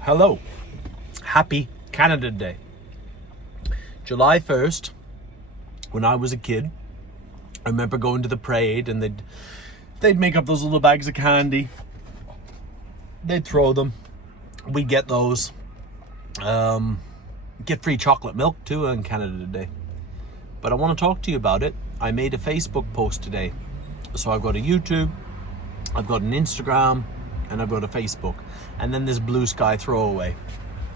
Hello. Happy Canada Day. July 1st, when I was a kid, I remember going to the parade and they'd make up those little bags of candy. They'd throw them. We'd get those. Get free chocolate milk too on Canada Day. But I want to talk to you about it. I made a Facebook post today. So I've got a YouTube, I've got an Instagram, and I've got a Facebook. And then this blue sky throwaway.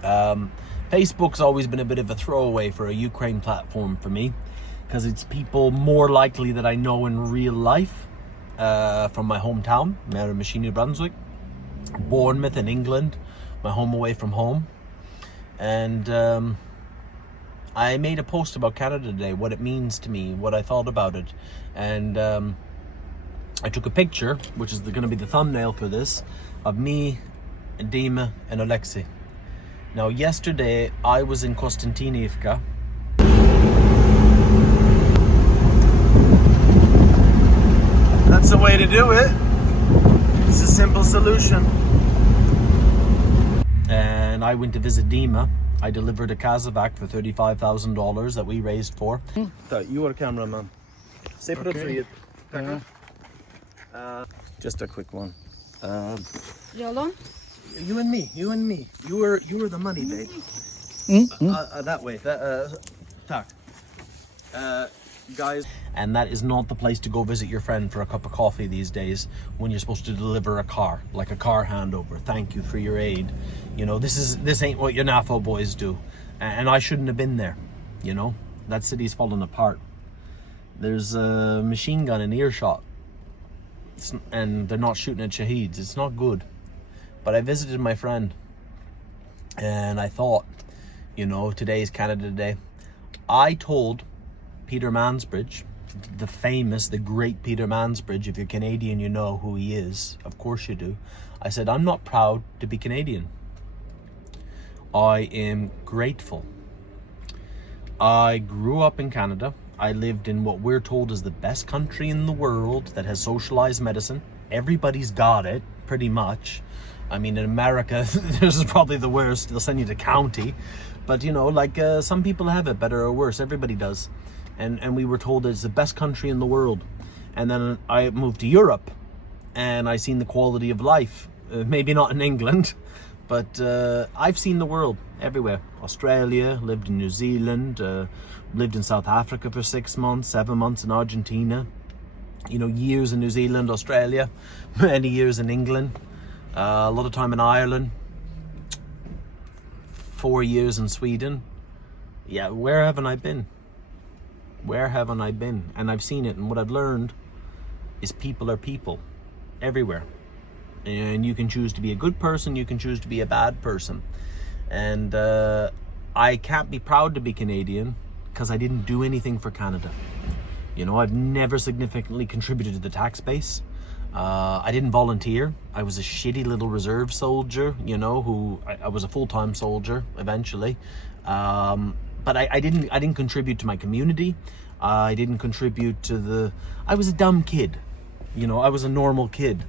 Facebook's always been a bit of a throwaway for a Ukraine platform for me, because it's people more likely that I know in real life, from my hometown, Miramichi, New Brunswick, Bournemouth in England, my home away from home. And I made a post about Canada Day, what it means to me, what I thought about it. And I took a picture, which is going to be the thumbnail for this, of me, Dima, and Alexei. Now, yesterday I was in Konstantinivka. That's the way to do it. It's a simple solution. And I went to visit Dima. I delivered a casevac for $35,000 that we raised for. You are cameraman. Okay. Just a quick one. Jolon? You and me. You were the money, babe. That way. Tak. Guys. And that is not the place to go visit your friend for a cup of coffee these days when you're supposed to deliver a car, like a car handover. Thank you for your aid. You know, this ain't what your NAFO boys do. And I shouldn't have been there, you know. That city's falling apart. There's a machine gun in earshot. And they're not shooting at shaheeds. It's not good. But I visited my friend. And I thought, you know, today's Canada Day. I told Peter Mansbridge, the great Peter Mansbridge. If you're Canadian, you know who he is. Of course you do. I said, I'm not proud to be Canadian. I am grateful. I grew up in Canada. I lived in what we're told is the best country in the world that has socialized medicine. Everybody's got it, pretty much. I mean, in America, this is probably the worst. They'll send you to county. But, you know, like some people have it, better or worse. Everybody does. And we were told it's the best country in the world. And then I moved to Europe and I seen the quality of life. Maybe not in England, but I've seen the world everywhere. Australia, lived in New Zealand, lived in South Africa for 6 months, 7 months in Argentina. You know, years in New Zealand, Australia, many years in England, a lot of time in Ireland, 4 years in Sweden. Yeah, where haven't I been? Where haven't I been? And I've seen it, and what I've learned is people are people everywhere. And you can choose to be a good person, you can choose to be a bad person. And I can't be proud to be Canadian because I didn't do anything for Canada. You know, I've never significantly contributed to the tax base. I didn't volunteer. I was a shitty little reserve soldier, you know, I was a full-time soldier eventually. But I didn't contribute to my community. I didn't contribute to I was a dumb kid. You know, I was a normal kid.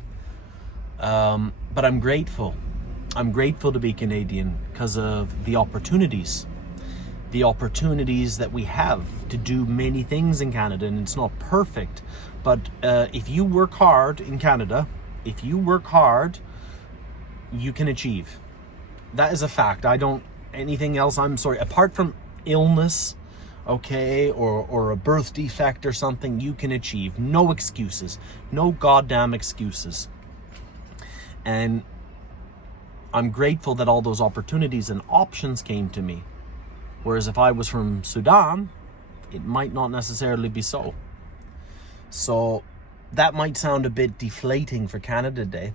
But I'm grateful. I'm grateful to be Canadian because of the opportunities that we have to do many things in Canada. And it's not perfect, but if you work hard in Canada, you can achieve. That is a fact. Anything else, I'm sorry, apart from illness, okay, or a birth defect or something, you can achieve. No excuses. No goddamn excuses. And I'm grateful that all those opportunities and options came to me. Whereas if I was from Sudan, it might not necessarily be so. So that might sound a bit deflating for Canada Day.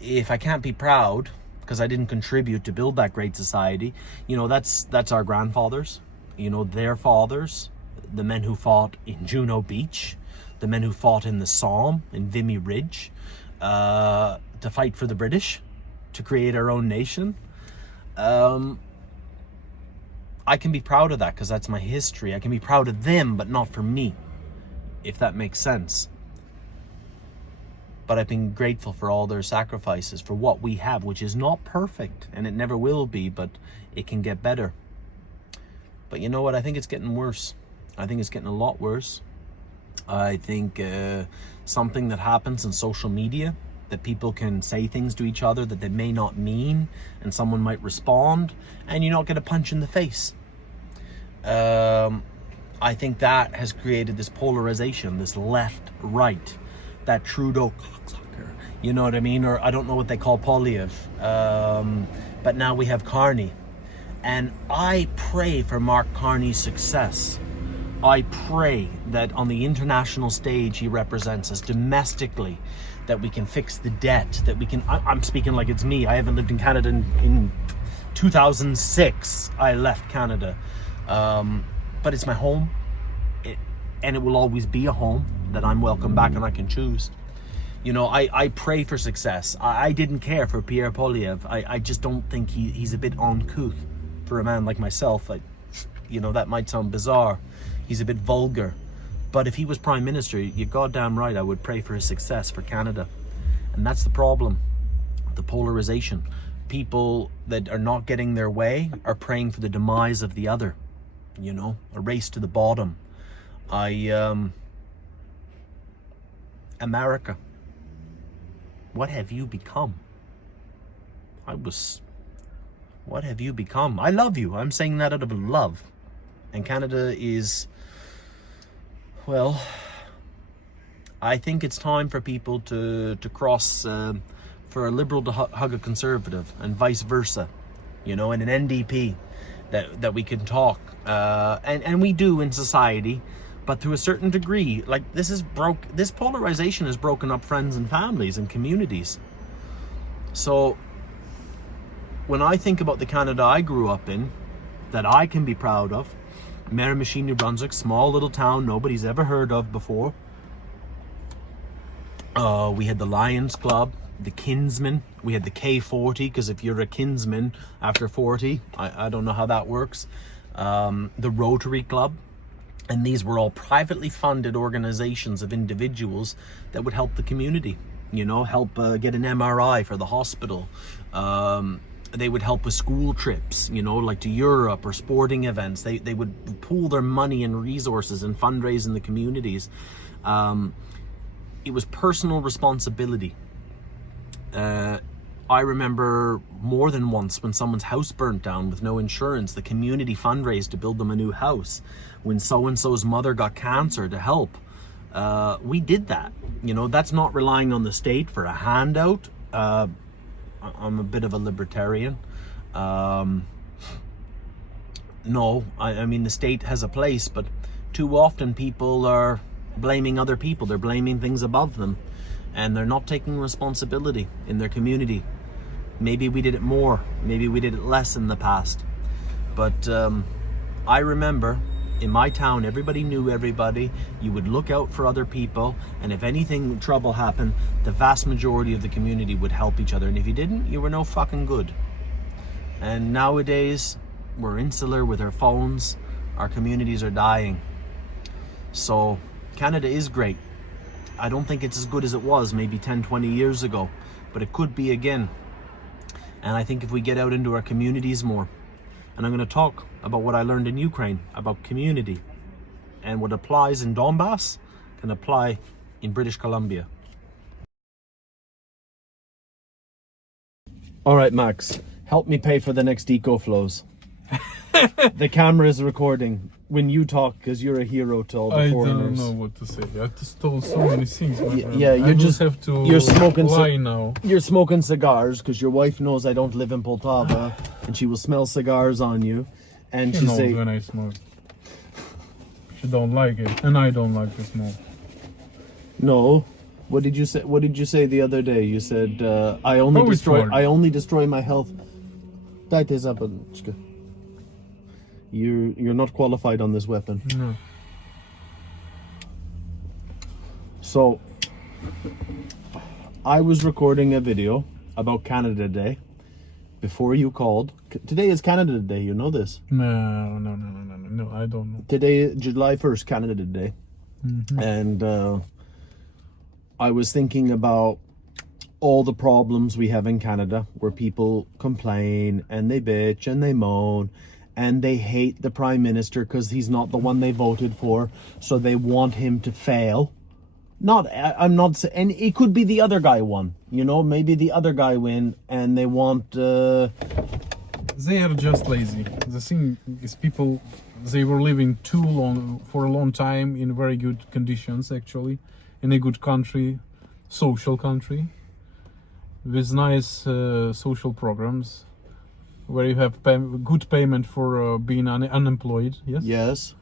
If I can't be proud because I didn't contribute to build that great society, you know, that's our grandfathers, you know, their fathers, the men who fought in Juno Beach, the men who fought in the Somme, in Vimy Ridge, to fight for the British, to create our own nation. I can be proud of that because that's my history. I can be proud of them, but not for me, if that makes sense. but I've been grateful for all their sacrifices, for what we have, which is not perfect, and it never will be, but it can get better. But you know what? I think it's getting worse. I think it's getting a lot worse. I think something that happens in social media, that people can say things to each other that they may not mean, and someone might respond, and you not get a punch in the face. I think that has created this polarization, this left-right, that Trudeau cocksucker, you know what I mean? Or I don't know what they call Polyev, but now we have Carney. And I pray for Mark Carney's success. I pray that on the international stage he represents us, domestically, that we can fix the debt, that we can, I'm speaking like it's me, I haven't lived in Canada in 2006, I left Canada. But it's my home, and it will always be a home that I'm welcome back and I can choose. You know, I pray for success. I didn't care for Pierre Polyev. I just don't think he's a bit uncouth for a man like myself. You know, that might sound bizarre. He's a bit vulgar. But if he was Prime Minister, you're goddamn right, I would pray for his success for Canada. And that's the problem, the polarization. People that are not getting their way are praying for the demise of the other. You know, a race to the bottom. America, what have you become? What have you become? I love you. I'm saying that out of love. And Canada is, well, I think it's time for people to cross, for a liberal to hug a conservative, and vice versa, you know, and an NDP. That we can talk, and we do in society, but to a certain degree. Like, this polarization has broken up friends and families and communities. So when I think about the Canada I grew up in, that I can be proud of, Miramichi, New Brunswick, small little town nobody's ever heard of before. We had the Lions Club, the Kinsmen, we had the K40, because if you're a Kinsman after 40, I don't know how that works. The Rotary Club, and these were all privately funded organizations of individuals that would help the community, you know, help get an MRI for the hospital. They would help with school trips, you know, like to Europe, or sporting events. They would pool their money and resources and fundraise in the communities. It was personal responsibility. I remember more than once when someone's house burnt down with no insurance, the community fundraised to build them a new house. When so-and-so's mother got cancer, to help. We did that. You know, that's not relying on the state for a handout. I'm a bit of a libertarian. No, I mean, the state has a place, but too often people are blaming other people. They're blaming things above them, and they're not taking responsibility in their community. Maybe we did it more, maybe we did it less in the past. But I remember in my town, everybody knew everybody. You would look out for other people, and if anything trouble happened, the vast majority of the community would help each other. And if you didn't, you were no fucking good. And nowadays, we're insular with our phones. Our communities are dying. So Canada is great. I don't think it's as good as it was maybe 10, 20 years ago, but it could be again. And I think if we get out into our communities more, and I'm going to talk about what I learned in Ukraine about community, and what applies in Donbas can apply in British Columbia. All right, Max, help me pay for the next ecoflows. The camera is recording when you talk, because you're a hero to all the foreigners. I don't know what to say. I just told so many things, my friend. Yeah, I just have to lie now. You're smoking cigars because your wife knows I don't live in Poltava, and she will smell cigars on you. And She knows when I smoke. She don't like it, and I don't like to smoke. No. What did you say? What did you say the other day? You said I only destroy my health. That is up. You're not qualified on this weapon. No. So I was recording a video about Canada Day before you called. Today is Canada Day, you know this? No, I don't know. Today, July 1st, Canada Day. Mm-hmm. And I was thinking about all the problems we have in Canada where people complain and they bitch and they moan and they hate the Prime Minister because he's not the one they voted for, so they want him to fail. I'm not saying, and it could be the other guy won, you know, maybe the other guy win and they want... They are just lazy. The thing is, people, they were living for a long time in very good conditions, actually, in a good country, social country, with nice social programs, where you have good payment for being unemployed. Yes. Yes.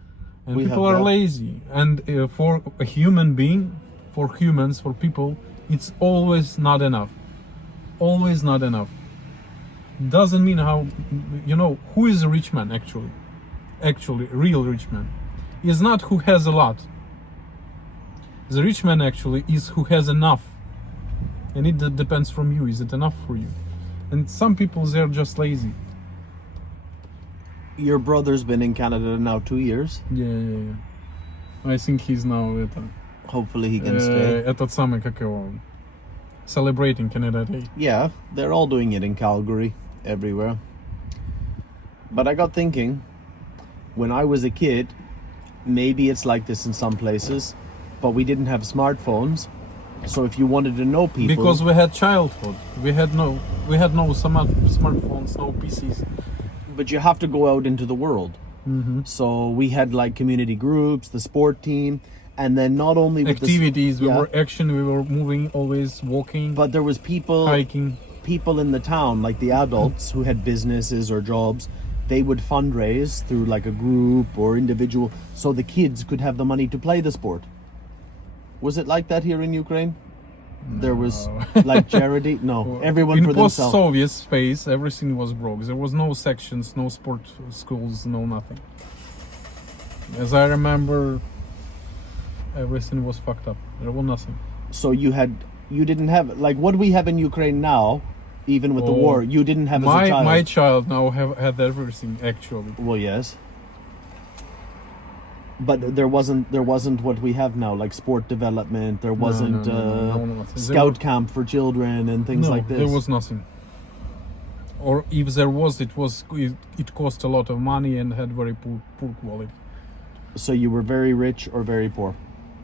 And people are lazy. And for a human being, for humans, for people, it's always not enough. Always not enough. Doesn't mean how, you know, who is a rich man actually? Actually, real rich man is not who has a lot. The rich man actually is who has enough. And it depends from you. Is it enough for you? And some people, they're just lazy. Your brother's been in Canada now 2 years. Yeah. I think he's now Hopefully he can stay. Этот самый, как его, celebrating Canada Day. Yeah, they're all doing it in Calgary, everywhere. But I got thinking, when I was a kid, maybe it's like this in some places, but we didn't have smartphones. So if you wanted to know people... Because we had childhood. We had no smartphones, no PCs. But you have to go out into the world. Mm-hmm. So we had like community groups, the sport team, and then not only with activities, we were moving, always walking. But there was hiking. People in the town, like the adults who had businesses or jobs, they would fundraise through like a group or individual, so the kids could have the money to play the sport. Was it like that here in Ukraine? No. There was like charity? No, everyone for themselves. In post-Soviet space, everything was broke. There was no sections, no sport schools, no nothing. As I remember, everything was fucked up. There was nothing. So you didn't have, like what we have in Ukraine now, even with the war, you didn't have as a child. My child now had everything, actually. Well, yes. But there wasn't what we have now, like sport development. There wasn't scout camp for children and things like this. There was nothing. Or if there was, it cost a lot of money and had very poor quality. So you were very rich or very poor?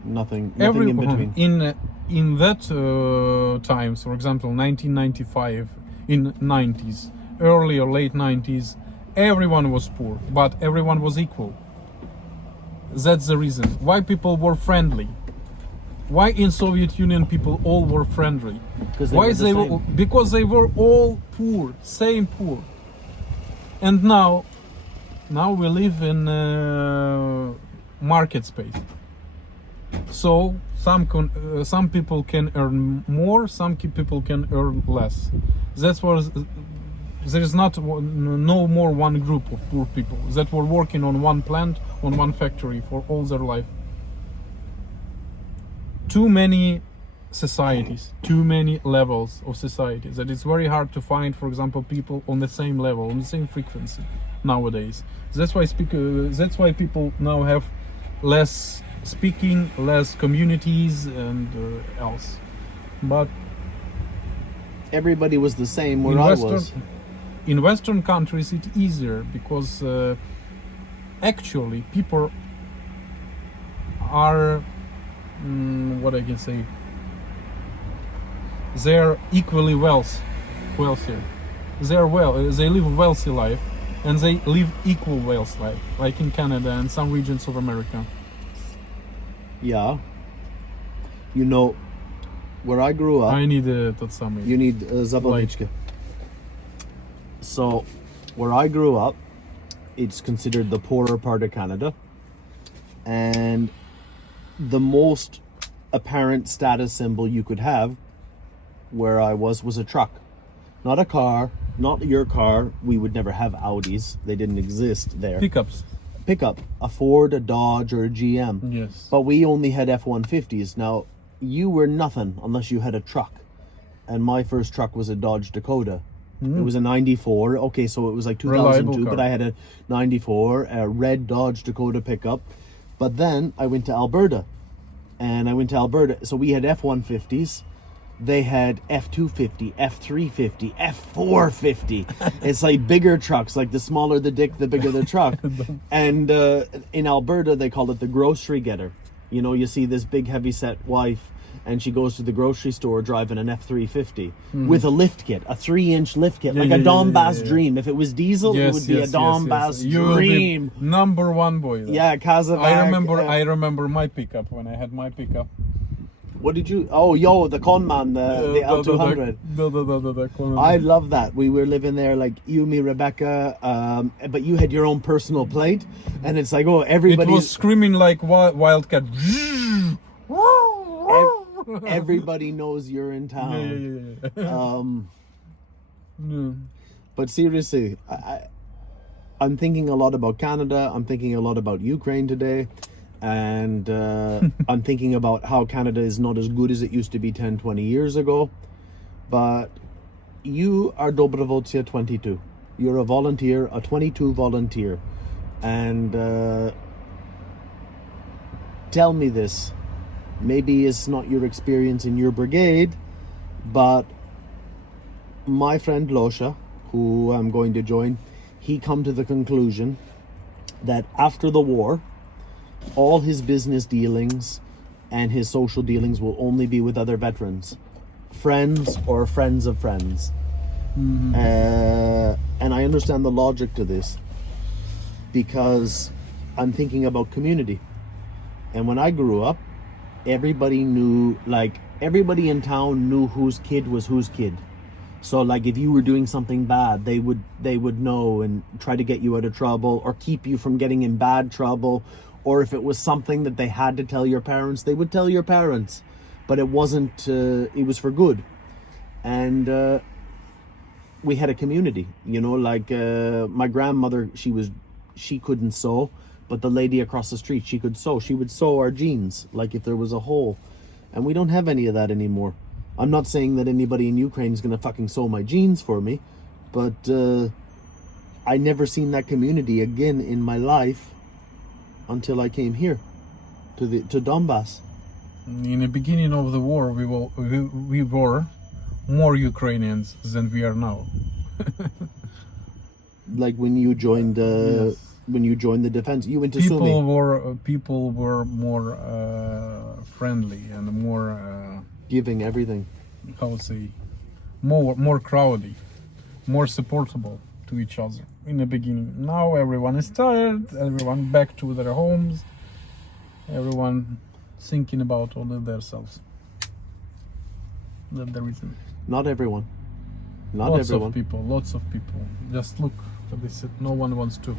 Nothing in between. In that times, for example, 1995, in 90s, early or late 90s, everyone was poor, but everyone was equal. That's the reason why people were friendly. Why in Soviet Union people all were friendly? Because they were all poor, same poor. And now we live in market space. So some people can earn more, some people can earn less. That's what there is no more one group of poor people that were working on one plant, on one factory for all their life. Too many societies, too many levels of society that it's very hard to find, for example, people on the same level, on the same frequency nowadays. That's why people now have less speaking, less communities and else. But everybody was the same where I was. In Western countries it's easier because actually people are what I can say, they're equally wealthier. They live a wealthy life and they live equal wealth life, like in Canada and some regions of America. Yeah. You know, where I grew up... I need тот самый. You need Zabavichka. So, where I grew up, it's considered the poorer part of Canada. And the most apparent status symbol you could have where I was a truck. Not a car, not your car. We would never have Audis. They didn't exist there. Pickup, a Ford, a Dodge, or a GM. Yes. But we only had F-150s. Now, you were nothing unless you had a truck. And my first truck was a Dodge Dakota. It was a 94. Okay, so it was like 2002, but I had a 94, a red Dodge Dakota pickup. But then I went to Alberta. and I went to Alberta. So we had F-150s. They had F-250, F-350, F-450. It's like bigger trucks. Like the smaller the dick, the bigger the truck. And in Alberta, they call it the grocery getter. You know, you see this big heavy-set wife, and she goes to the grocery store driving an F-350 with a lift kit, a 3-inch lift kit, like a Donbas dream. If it was diesel, it would be a Donbas You will be dream. number one boy. Then. Yeah, casevac. I remember my pickup when I had my pickup. What did you? Oh, the Conman, the L200. I love that. We were living there, like you, me, Rebecca, but you had your own personal plate, and it's like, everybody. It was screaming like wildcat. Everybody knows you're in town. Yeah. But seriously, I'm thinking a lot about Canada. I'm thinking a lot about Ukraine today. And I'm thinking about how Canada is not as good as it used to be 10, 20 years ago. But you are Dobrovoltsia 22. You're a volunteer, a 22 volunteer. And tell me this. Maybe it's not your experience in your brigade, but my friend Losha, who I'm going to join, he come to the conclusion that after the war, all his business dealings and his social dealings will only be with other veterans, friends or friends of friends. And I understand the logic to this because I'm thinking about community. And when I grew up, everybody knew, like everybody in town knew whose kid was whose kid. So like if you were doing something bad, they would know and try to get you out of trouble or keep you from getting in bad trouble. Or if it was something that they had to tell your parents, they would tell your parents. But it wasn't, it was for good. And we had a community, you know, like my grandmother, she couldn't sew, but the lady across the street, she could sew. She would sew our jeans, like if there was a hole. And we don't have any of that anymore. I'm not saying that anybody in Ukraine is going to fucking sew my jeans for me, but I never seen that community again in my life until I came here to Donbas. In the beginning of the war, we were more Ukrainians than we are now. Like when you joined when you joined the defense, you went to Sumy. People were more friendly and more giving everything. How would say, more crowdy, more supportable to each other in the beginning. Now everyone is tired, everyone back to their homes, everyone thinking about all of themselves. That's the reason. Not everyone. Lots of people. Just look at this. No one wants to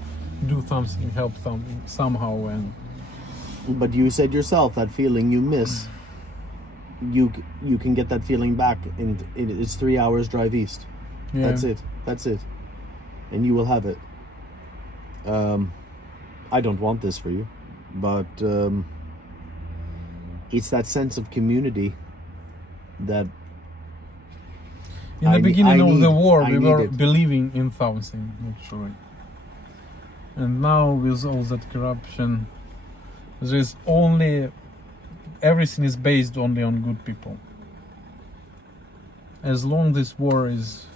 do something, help them somehow. But you said yourself that feeling you miss. You can get that feeling back, and it's 3 hours drive east. Yeah. That's it. And you will have it. I don't want this for you, but it's that sense of community that in the beginning of the war we were it. believing in something, actually. And now with all that corruption, there's only everything is based only on good people. As long this war is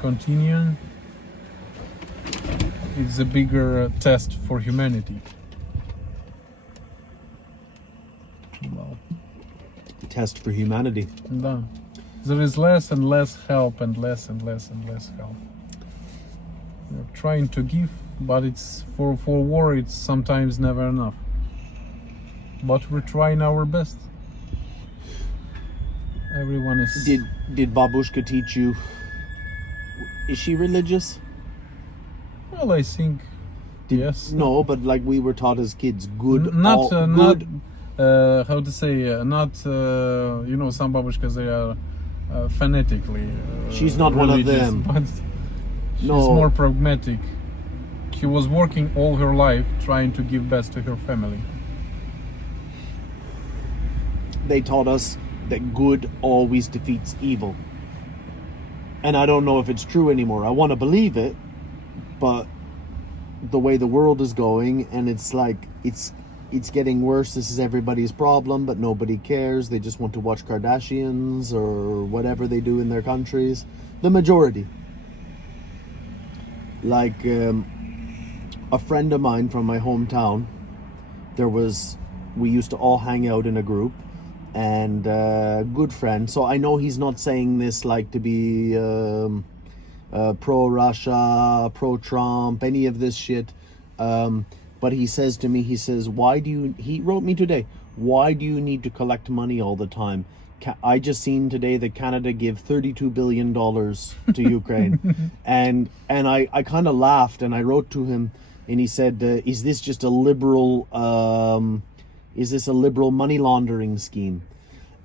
continuing, it's a bigger test for humanity. Well, test for humanity. Да. There is less and less help and less and less and less help. We're trying to give, but it's for war it's sometimes never enough. But we're trying our best. Everyone is... Did Babushka teach you? Is she religious? Well, I think yes. No, but like we were taught as kids, good. Not good. How to say? Not you know, some babushkas, they are phonetically. She's not one of them. But she's more pragmatic. She was working all her life trying to give best to her family. They taught us that good always defeats evil. And I don't know if it's true anymore. I want to believe it, but the way the world is going, and it's like, it's getting worse. This is everybody's problem, but nobody cares. They just want to watch Kardashians or whatever they do in their countries. The majority. Like a friend of mine from my hometown, we used to all hang out in a group, and good friend. So I know he's not saying this like to be pro-Russia, pro-Trump, any of this shit. But he says to me, he wrote me today, why do you need to collect money all the time? I just seen today that Canada give $32 billion to Ukraine. and I kind of laughed, and I wrote to him, and he said, is this just a liberal, money laundering scheme?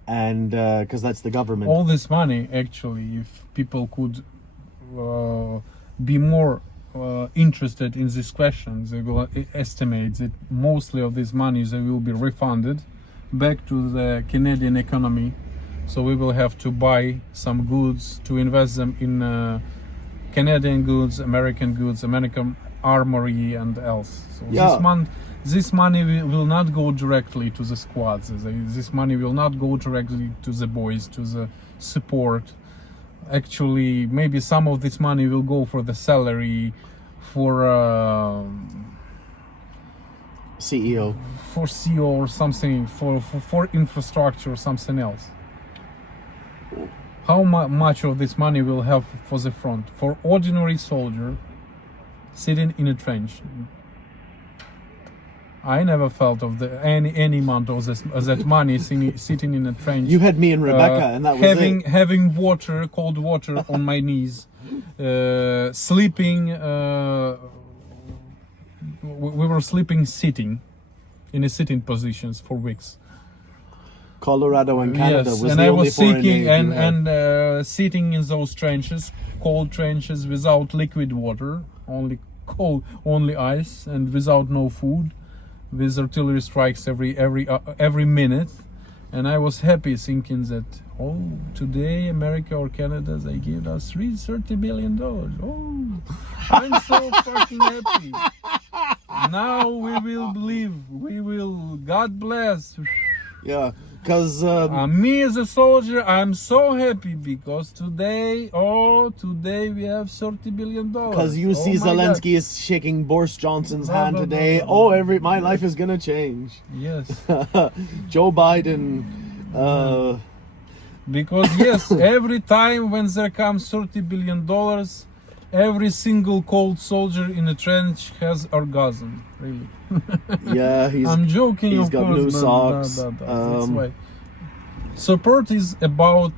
And because that's the government. All this money, actually, if people could be more interested in these questions, they will estimate that mostly of this money they will be refunded back to the Canadian economy. So we will have to buy some goods to invest them in Canadian goods, American armory and else. So this money will not go directly to the squads. This money will not go directly to the boys, to the support. Actually, maybe some of this money will go for the salary, for CEO or something, for infrastructure or something else. How much of this money will have for the front, for ordinary soldier sitting in a trench? I never felt of any amount of that money sitting in a trench. You had me and Rebecca, and that was having cold water on my knees, sleeping. We were sleeping sitting, in a sitting positions for weeks. Colorado and Canada yes, was and the I only was foreign seeking aid and sitting in those trenches, cold trenches without liquid water, only cold, only ice, and without no food, with artillery strikes every minute. And I was happy thinking that, today America or Canada, they give us $30 billion. I'm so fucking happy. Now we will believe, God bless. Yeah, because me as a soldier, I'm so happy because today we have $30 billion. Because you see Zelensky is shaking Boris Johnson's hand today. My life is gonna change. Yes. Joe Biden. Because yes, every time when there comes $30 billion, every single cold soldier in a trench has orgasm. Really. Yeah, I'm joking. He's of got course, new but socks. That's why. Support is about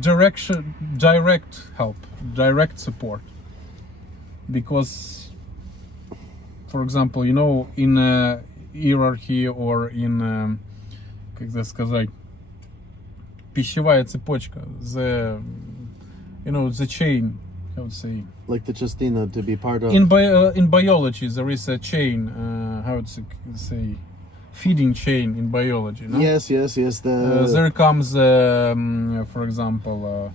direct help, direct support. Because, for example, in a hierarchy or in, как это сказать, пищевая цепочка, the chain, I would say. Like the Justina to be part of. In biology, there is a chain, how would say, feeding chain in biology. No? Yes. There comes, for example,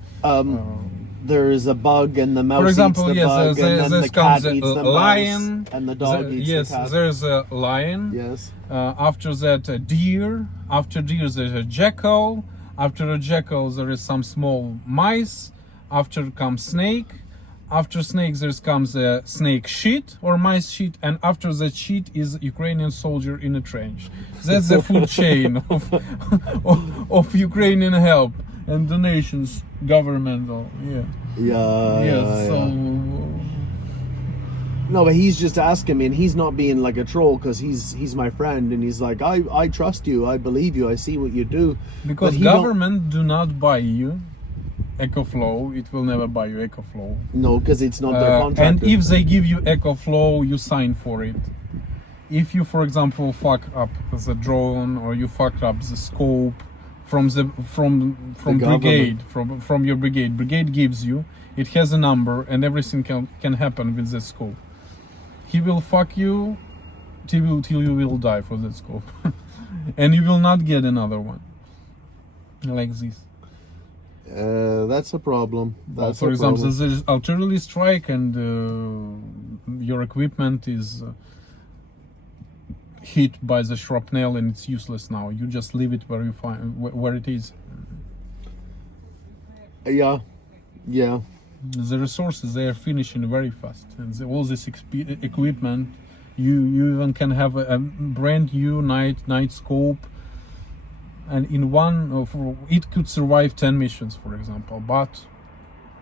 there is a bug, and the mouse for example, eats the bug, and then the cat eats the lion, mouse, and the dog eats the cat. Yes, there's a lion. Yes. After that, a deer. After deer, there's a jackal. After a jackal, there is some small mice. After comes snake. After snake, there comes a snake shit or mice shit, and after that shit is Ukrainian soldier in a trench. That's the food chain of Ukrainian help and donations, governmental. No, but he's just asking me, and he's not being like a troll, because he's my friend, and he's like, I trust you, I believe you, I see what you do. Because government do not buy you ecoflow, it will never buy you ecoflow. No, because it's not their contract. And if they give you ecoflow, you sign for it. If you, for example, fuck up the drone, or you fuck up the scope from brigade, from your brigade gives you, it has a number, and everything can happen with the scope. He will fuck you till you will die for that scope. And you will not get another one like this. That's a problem. For example, there's artillery strike, and your equipment is hit by the shrapnel and it's useless now. You just leave it where you find where it is. Yeah. The resources, they are finishing very fast, and all this equipment, you even can have a brand new night scope, and in one of it could survive 10 missions, for example, but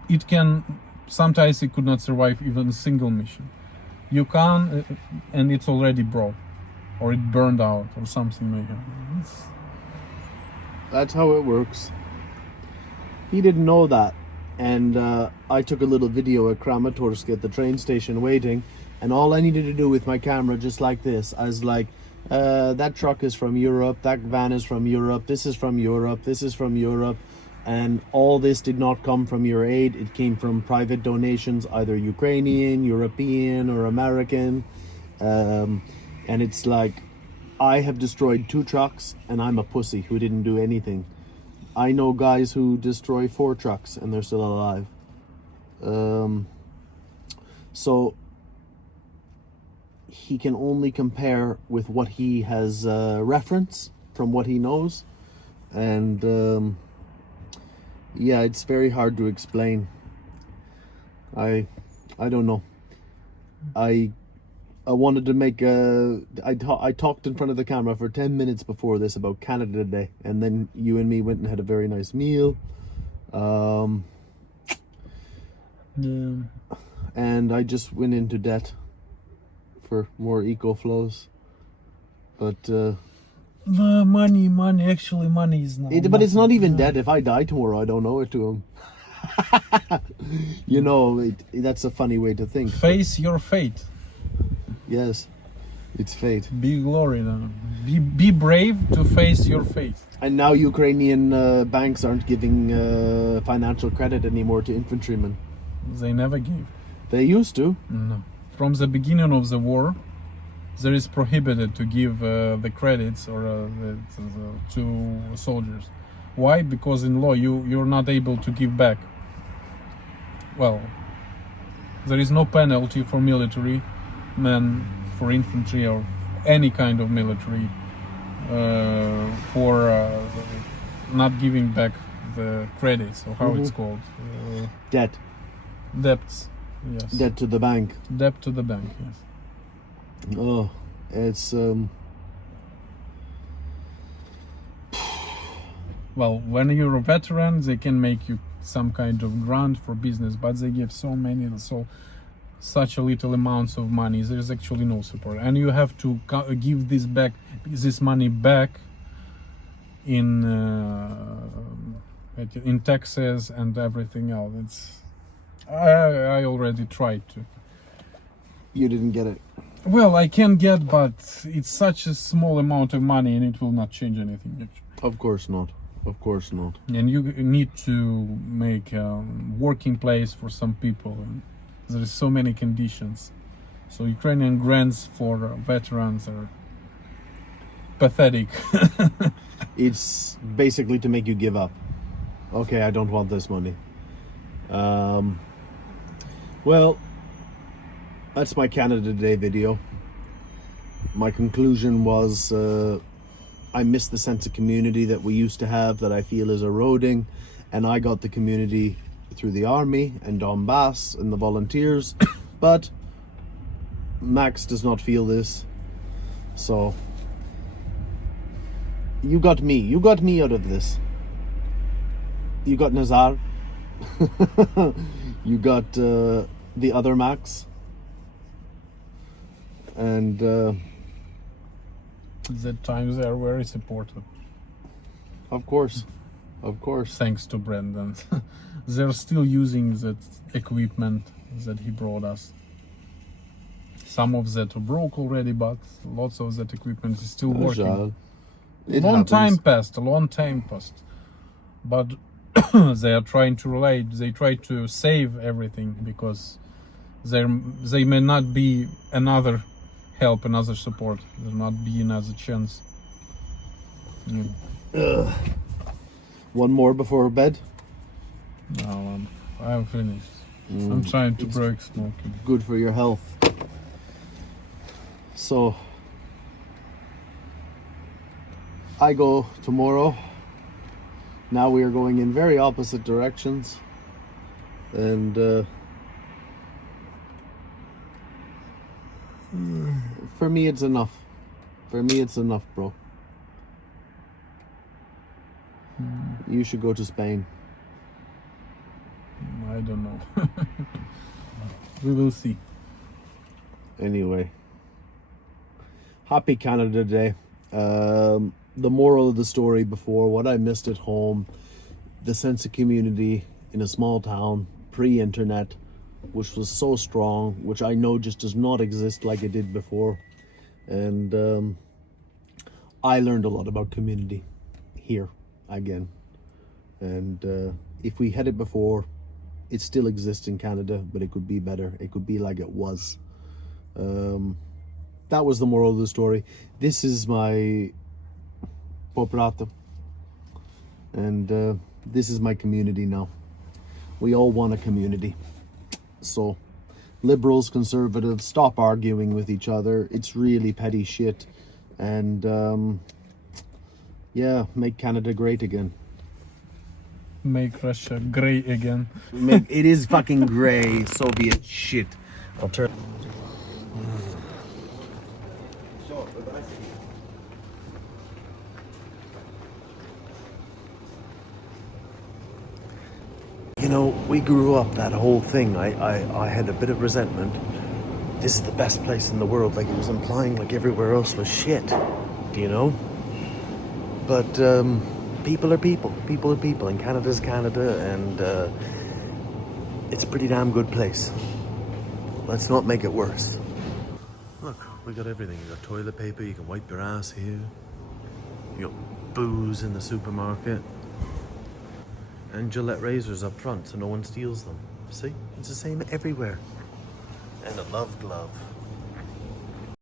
it can sometimes it could not survive even a single mission. You can, and it's already broke, or it burned out, or something like that. That's how it works. He didn't know that. And I took a little video at Kramatorsk at the train station waiting, and all I needed to do with my camera, just like this, I was like, that truck is from Europe, that van is from Europe, this is from Europe, this is from Europe, and all this did not come from your aid. It came from private donations, either Ukrainian, European, or American. And it's like, I have destroyed 2 trucks, and I'm a pussy who didn't do anything. I know guys who destroy 4 trucks and they're still alive. So he can only compare with what he has reference from what he knows, and yeah, it's very hard to explain. I don't know. I wanted to make I talked in front of the camera for 10 minutes before this about Canada Day, and then you and me went and had a very nice meal. Yeah. And I just went into debt for more ecoflows. But Money is not. but it's not even debt. If I die tomorrow, I don't owe it to him. You know, that's a funny way to think. Face your fate. Yes, it's fate. Be glory now. Be brave to face your fate. And now Ukrainian banks aren't giving financial credit anymore to infantrymen. They never gave. They used to. No. From the beginning of the war, there is prohibited to give the credits or to soldiers. Why? Because in law you're not able to give back. Well, there is no penalty for military men, for infantry or any kind of military for not giving back the credits, or how it's called. Debt. Debts. Yes. Debt to the bank. Debt to the bank, yes. Oh, it's Well, when you're a veteran, they can make you some kind of grant for business, but they give such a little amounts of money. There is actually no support, and you have to give this money back in taxes and everything else. I already tried to. You didn't get it. Well, I can get, but it's such a small amount of money, and it will not change anything. Of course not. Of course not. And you need to make a working place for some people. And there is so many conditions. So Ukrainian grants for veterans are pathetic. It's basically to make you give up. Okay, I don't want this money. Well, that's my Canada Day video. My conclusion was I miss the sense of community that we used to have, that I feel is eroding, and I got the community through the army and Donbas and the volunteers, but Max does not feel this. So you got me out of this. You got Nazar. You got the other Max, and That times they are very supportive. of course, Thanks to Brendan. They're still using that equipment that he brought us. Some of that broke already, but lots of that equipment is still working. It A long time happens. passed. But they are trying to relate. They try to save everything because they may not be another help, another support. There not be another chance. One more before bed. No, I'm finished. I'm trying to break smoking. Good for your health. So I go tomorrow. Now we are going in very opposite directions. And for me it's enough. For me it's enough, bro. You should go to Spain. I don't know. We will see. Anyway, happy Canada Day. The moral of the story before, what I missed at home, the sense of community in a small town, pre-internet, which was so strong, which I know just does not exist like it did before. And I learned a lot about community here again. And if we had it before, it still exists in Canada, but it could be better. It could be like it was. That was the moral of the story. This is my poprata, and this is my community now. We all want a community. So, liberals, conservatives, stop arguing with each other. It's really petty shit. And yeah, make Canada great again. Make Russia grey again. It is fucking grey Soviet shit. I'll turn. You know, we grew up that whole thing. I had a bit of resentment. This is the best place in the world. Like, it was implying like everywhere else was shit. You know? But people are people. People are people. And Canada's Canada. And it's a pretty damn good place. Let's not make it worse. Look, we got everything. You got toilet paper. You can wipe your ass here. You got booze in the supermarket. And Gillette razors up front so no one steals them. See? It's the same everywhere. And a love glove.